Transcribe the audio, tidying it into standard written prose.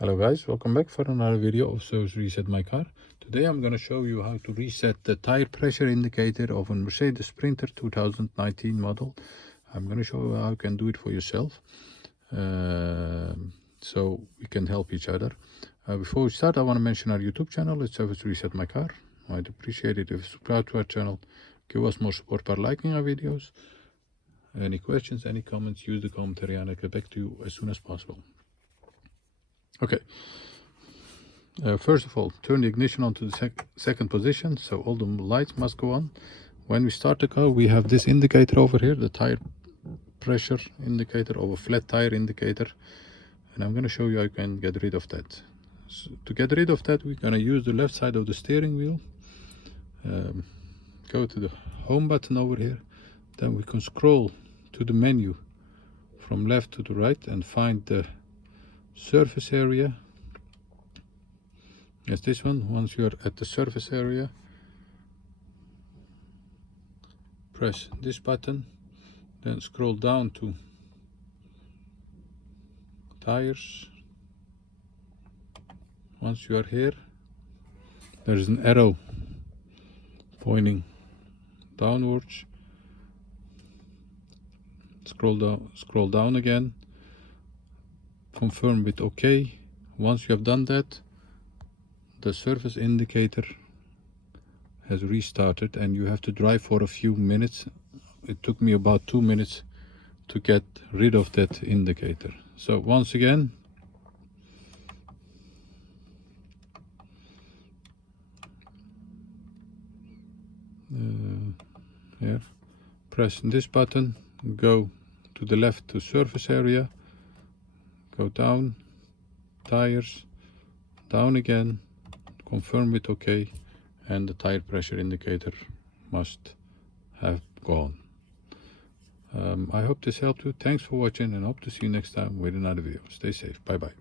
Hello guys, welcome back for another video of So Reset My Car. Today I'm going to show you how to reset the tire pressure indicator of a Mercedes Sprinter 2019 model. I'm going to show you how you can do it for yourself, so we can help each other. Before we start, I want to mention our YouTube channel. It's Service Reset My Car. I'd appreciate it if you subscribe to our channel, give us more support by liking our videos. Any questions, any comments, use the commentary and I'll get back to you as soon as possible. Okay, first of all, turn the ignition onto the second position, so all the lights must go on. When we start the car, we have this indicator over here, the tire pressure indicator or a flat tire indicator, and I'm going to show you how you can get rid of that. So to get rid of that, we're going to use the left side of the steering wheel. Go to the home button over here, then we can scroll to the menu from left to the right and find the surface area. Yes, this one. Once you're at the surface area, press this button, then scroll down to tires. Once you are here, there's an arrow pointing downwards. Scroll down again, confirm with OK. Once you have done that, the surface indicator has restarted and you have to drive for a few minutes. It took me about 2 minutes to get rid of that indicator. So once again, here, press this button, go to the left to surface area, go down, tires, down again, confirm with OK, and the tire pressure indicator must have gone. I hope this helped you. Thanks for watching and hope to see you next time with another video. Stay safe. Bye bye.